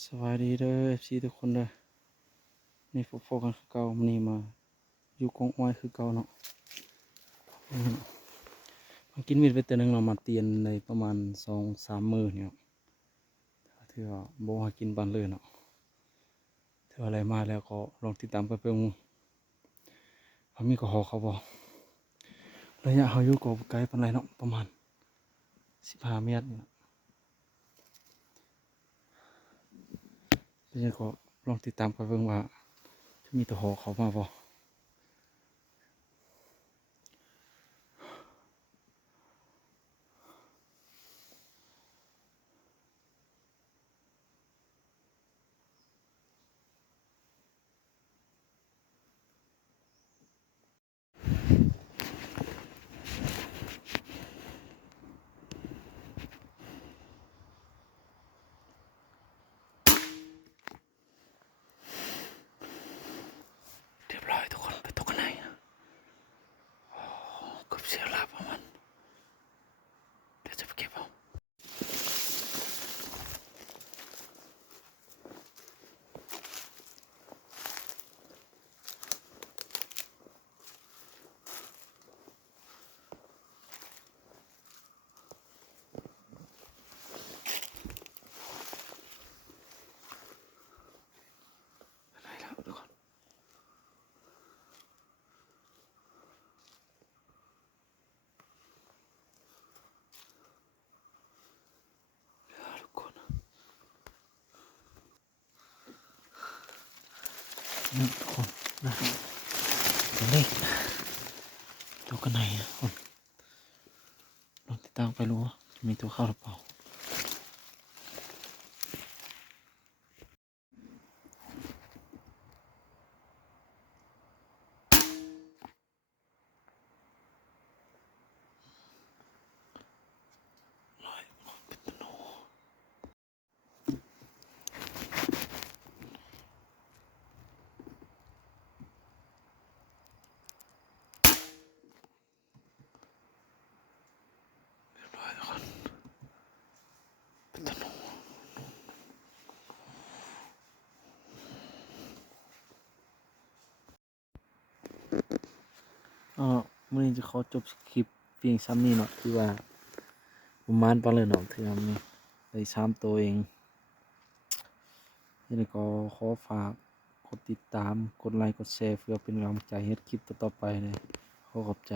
สวัสดีเด้อ FC ทุกคนเด้อนี่พบกันคือเก่ามื้อนี้มาอยู่กองอ้อยคือเก่าเนาะมากินมีดไปเตือนหนึงเรามาเตียนในประมาณ2-3 มื้อเนี่ยถือว่าบ่หากินปานเลยเนาะถือว่าอะไรมาแล้วก็ลองติดตามกันเบิ่งว่ามีก็ฮอเขาบ่ระยะเฮาอยู่ก็บ่ไกลปานใดเนาะประมาณ15 เมตรนี่เนาะเป็นจังก็ลองติดตามกันเบิ่งว่าจะมีตัวฮอเขามาบ่เรียบร้อยทุกคนไปตกกันไหนนะเกือบเสียหลักประมาณเดี๋ยวจะไปเก็บเอา ได้แล้วทุกคนทุกคนนี่ทุกคนนะตัวเลขตัวกันไหนอ่ะคนลองติดตามไปรู้ว่าจะมีตัวเข้าหรือเปล่าร้อยคนเป็นตัวโนเรียบร้อยทุกคนเป็นตัวโนมื่อนี้จะขอจบคลิปเพียงซ้ำนี้เนาะที่ว่าประมาณปานเลยเนาะที่ทำนี่ได้3 ตัวเองนี่ก็ขอฝากกดติดตามกดไลค์กดแชร์เพื่อเป็นกำลังใจให้คลิปต่อๆไปเลยขอขอบใจ